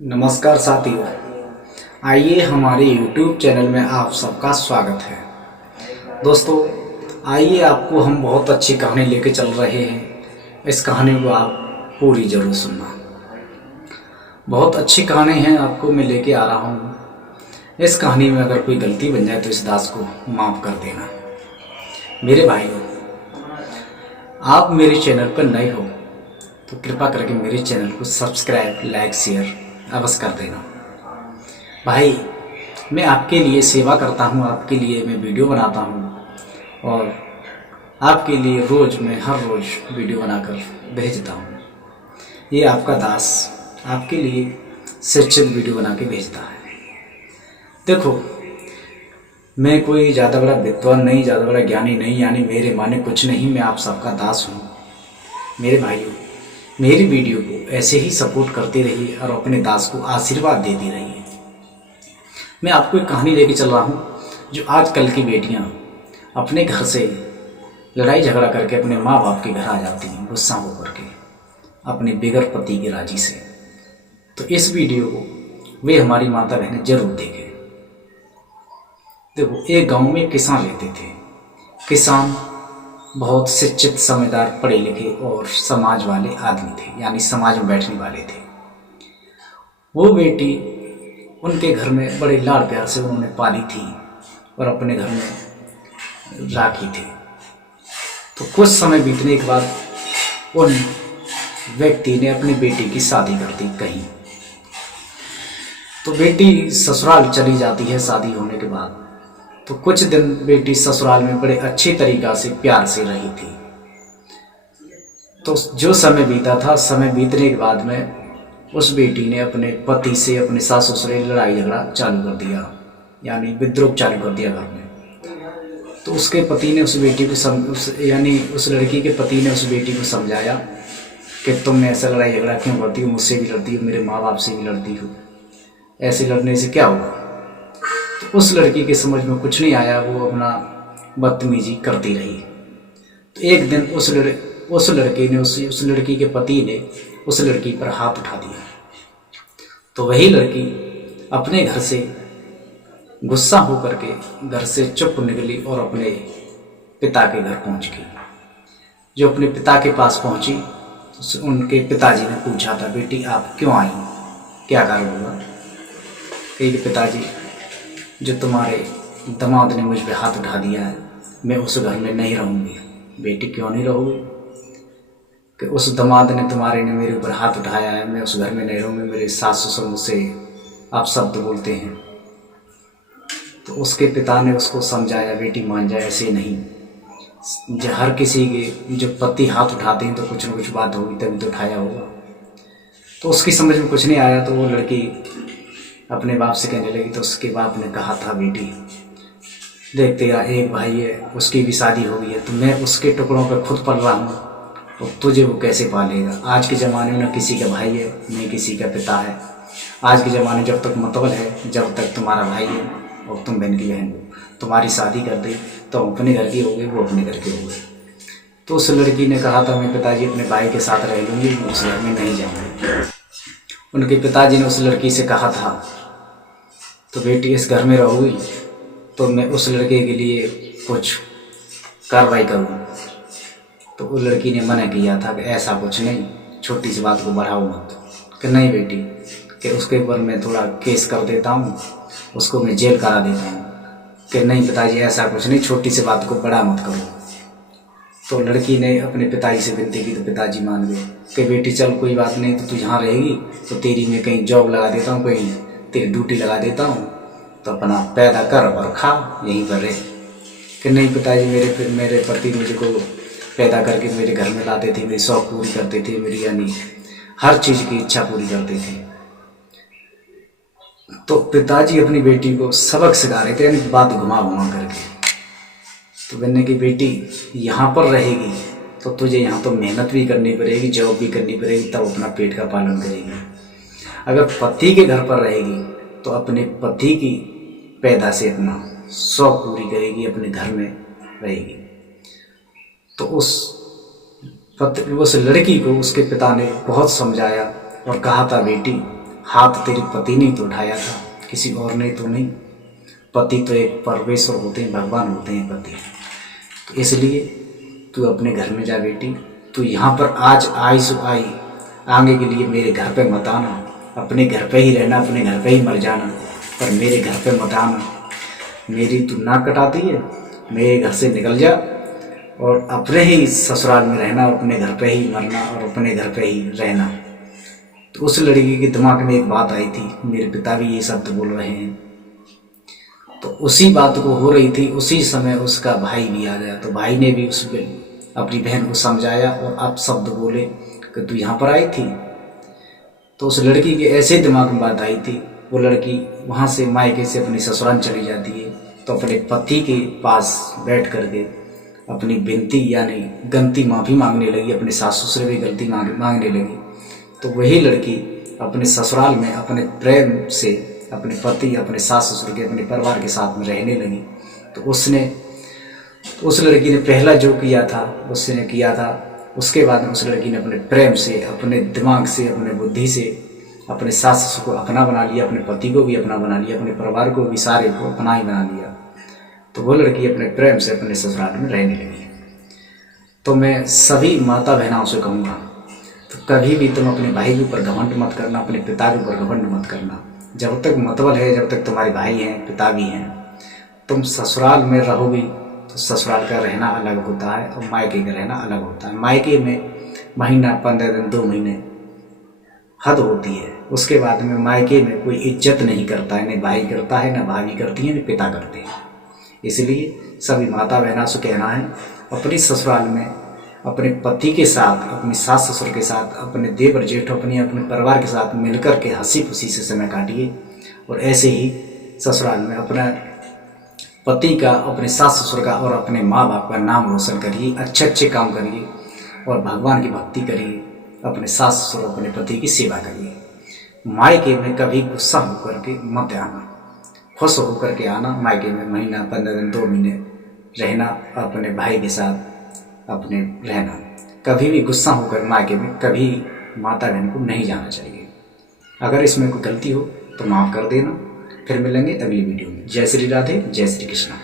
नमस्कार साथियों, आइए हमारे YouTube चैनल में आप सबका स्वागत है। दोस्तों, आइए आपको हम बहुत अच्छी कहानी लेके चल रहे हैं। इस कहानी को आप पूरी ज़रूर सुनना। बहुत अच्छी कहानी है, आपको मैं लेके आ रहा हूँ। इस कहानी में अगर कोई गलती बन जाए तो इस दास को माफ़ कर देना। मेरे भाइयों, आप मेरे चैनल पर नए हो तो कृपा करके मेरे चैनल को सब्सक्राइब, लाइक, शेयर अवश्य कर देना। भाई, मैं आपके लिए सेवा करता हूँ, आपके लिए मैं वीडियो बनाता हूँ और आपके लिए मैं हर रोज़ वीडियो बनाकर भेजता हूँ। ये आपका दास आपके लिए शिक्षित वीडियो बना के भेजता है। देखो, मैं कोई ज़्यादा बड़ा विद्वान नहीं, ज़्यादा बड़ा ज्ञानी नहीं, यानी मेरे माने कुछ नहीं। मैं आप सबका दास हूँ। मेरे भाइयों, मेरी वीडियो को ऐसे ही सपोर्ट करते रहिए और अपने दास को आशीर्वाद देती रहिए। मैं आपको एक कहानी लेके चल रहा हूँ जो आजकल की बेटियाँ अपने घर से लड़ाई झगड़ा करके अपने माँ बाप के घर आ जाती हैं, गुस्सा होकर के अपने बिगड़ पति के राजी से। तो इस वीडियो को वे हमारी माता बहनें जरूर देखें। देखो, एक गांव में किसान रहते थे। किसान बहुत शिक्षित, समझदार, पढ़े लिखे और समाज वाले आदमी थे, यानी समाज में बैठने वाले थे। वो बेटी उनके घर में बड़े लाड प्यार से उन्होंने पाली थी और अपने घर में राखी थी। तो कुछ समय बीतने के बाद उन व्यक्ति ने अपनी बेटी की शादी कर दी कहीं। तो बेटी ससुराल चली जाती है शादी होने के बाद। तो कुछ दिन बेटी ससुराल में बड़े अच्छी तरीक़ा से प्यार से रही थी। तो जो समय बीता था, समय बीतने के बाद में उस बेटी ने अपने पति से, अपने सास ससुर से लड़ाई झगड़ा चालू कर दिया, यानी विद्रोह चालू कर दिया घर में। तो उसके पति ने उस बेटी को यानी उस लड़की के पति ने उस बेटी को समझाया कि तुम ऐसा लड़ाई झगड़ा क्यों करती हो, मुझसे भी लड़ती हो, मेरे माँ बाप से भी लड़ती हो, ऐसे लड़ने से क्या होगा। तो उस लड़की के समझ में कुछ नहीं आया, वो अपना बदतमीजी करती रही। तो एक दिन उस लड़की के पति ने उस लड़की पर हाथ उठा दिया। तो वही लड़की अपने घर से गुस्सा होकर के घर से चुप निकली और अपने पिता के घर पहुंच गई। जो अपने पिता के पास पहुंची तो उनके पिताजी ने पूछा था, बेटी आप क्यों आई, क्या कारण हुआ। कही कि पिताजी, जो तुम्हारे दामाद ने मुझ पर हाथ उठा दिया है, मैं उस घर में नहीं रहूँगी। बेटी क्यों नहीं रहोगी, कि उस दामाद ने मेरे ऊपर हाथ उठाया है, मैं उस घर में नहीं रहूँगी, मेरे सास ससुर मुझसे आप शब्द बोलते हैं। तो उसके पिता ने उसको समझाया, बेटी मान जाए, ऐसे नहीं, हर किसी के जो पति हाथ उठाते हैं तो कुछ न कुछ बात होगी, तभी तो उठाया होगा। तो उसकी समझ में कुछ नहीं आया। तो वो लड़की अपने बाप से कहने लगी। तो उसके बाप ने कहा था, बेटी देख, तेरा एक भाई है, उसकी भी शादी हो गई है, तो मैं उसके टुकड़ों पर खुद पल रहा हूँ, तो तुझे वो कैसे पालेगा। आज के ज़माने में न किसी का भाई है न किसी का पिता है। आज के ज़माने जब तक मतबल है, जब तक तुम्हारा भाई है और तुम बहन की बहन हो, तुम्हारी शादी कर दी तो अपने घर की हो गई, वो अपने घर के हो गए। तो उस लड़की ने कहा था, मैं पिताजी अपने भाई के साथ रह लूँगी, मैं उस घर में नहीं जाऊँगी। उनके पिताजी ने उस लड़की से कहा था, तो बेटी इस घर में रहोगी तो मैं उस लड़के के लिए कुछ कार्रवाई करूँ। तो उस लड़की ने मना किया था कि ऐसा कुछ नहीं, छोटी सी बात को बढ़ाओ मत। कि नहीं बेटी, कि उसके ऊपर मैं थोड़ा केस कर देता हूँ, उसको मैं जेल करा देता हूँ। कि नहीं पिताजी, ऐसा कुछ नहीं, छोटी सी बात को बड़ा मत करो। तो लड़की ने अपने पिताजी से विनती की तो पिताजी मान गए कि बेटी चल कोई बात नहीं, तो तू यहाँ रहेगी तो तेरी मैं कहीं जॉब लगा देता हूँ, कहीं तेरी ड्यूटी लगा देता हूँ, तो अपना पैदा कर और खा, यहीं पर रहे। कि नहीं पिताजी, मेरे पति मुझको पैदा करके मेरे घर में लाते थे, मेरी शौक़ पूरी करते थे, मेरी यानी हर चीज़ की इच्छा पूरी करते थे। तो पिताजी अपनी बेटी को सबक सिखा रहे थे, यानी बात घुमा घुमा करके। तो कहने की, बेटी यहाँ पर रहेगी तो तुझे यहाँ तो मेहनत भी करनी पड़ेगी, जॉब भी करनी पड़ेगी, तब अपना पेट का पालन करेगी। अगर पति के घर पर रहेगी तो अपने पति की पैदा से अपना शौक़ पूरी करेगी, अपने घर में रहेगी। तो उस लड़की को उसके पिता ने बहुत समझाया और कहा था, बेटी हाथ तेरे पति ने तो उठाया था, किसी और ने तो नहीं। पति तो एक परमेश्वर होते हैं, भगवान होते हैं पति। तो इसलिए तू अपने घर में जा बेटी। तू यहाँ पर आज आई सो आई, आगे के लिए मेरे घर पे मत आना। अपने घर पे ही रहना, अपने घर पे ही मर जाना, पर मेरे घर पे मत आना। मेरी तू नाक कटाती है, मेरे घर से निकल जा और अपने ही ससुराल में रहना, अपने घर पे ही मरना और अपने घर पे ही रहना। तो उस लड़की के दिमाग में एक बात आई थी, मेरे पिता भी ये शब्द बोल रहे हैं। तो उसी बात को हो रही थी, उसी समय उसका भाई भी आ गया। तो भाई ने भी अपनी बहन को समझाया और आप शब्द बोले कि तू यहाँ पर आई थी। तो उस लड़की के ऐसे दिमाग में बात आई थी, वो लड़की वहाँ से मायके से अपनी ससुराल चली जाती है। तो अपने पति के पास बैठ करके अपनी विनती यानी गलती माफ़ी मांगने लगी, अपने सास ससुर भी गलती मांगने लगी। तो वही लड़की अपने ससुराल में अपने प्रेम से अपने पति, अपने सास ससुर के, अपने परिवार के साथ में रहने लगी। तो उस लड़की ने पहला जो किया था उसने किया था। उसके बाद में उस लड़की ने अपने प्रेम से, अपने दिमाग से, अपने बुद्धि से अपने सास ससुर को अपना बना लिया, अपने पति को भी अपना बना लिया, अपने परिवार को भी सारे को अपना ही बना लिया। तो वो लड़की अपने प्रेम से अपने ससुराल में रहने लगी। तो मैं सभी माता बहनों से कहूँगा, तो कभी भी तुम अपने भाई के ऊपर घमंड मत करना, अपने पिता के ऊपर घमंड मत करना। जब तक मतबल है, जब तक तुम्हारे भाई हैं, पिता भी हैं, तुम ससुराल में रहोगी तो ससुराल का रहना अलग होता है और मायके का रहना अलग होता है। मायके में महीना, 15 दिन, 2 महीने हद होती है। उसके बाद में मायके में कोई इज्जत नहीं करता है, न भाई करता है, न भाभी करती है, न पिता करते हैं। इसलिए सभी माता बहनों से कहना है, अपनी ससुराल में अपने पति के साथ, अपनी सास ससुर के साथ, अपने देवर जेठ, अपने परिवार के साथ मिलकर के हंसी खुशी से समय काटिए। और ऐसे ही ससुराल में अपना पति का, अपने सास ससुर का और अपने माँ बाप का नाम रोशन करिए, अच्छे अच्छे काम करिए और भगवान की भक्ति करिए। अपने सास ससुर, अपने पति की सेवा करिए। मायके में कभी गुस्सा होकर के मत आना, खुश होकर के आना। मायके में महीना, 15 दिन, 2 महीने रहना, अपने भाई के साथ अपने रहना। कभी भी गुस्सा होकर मायके में कभी माता बहन को नहीं जाना चाहिए। अगर इसमें कोई गलती हो तो माफ़ कर देना। फिर मिलेंगे अगली वीडियो में। जय श्री राधे, जय श्री कृष्णा।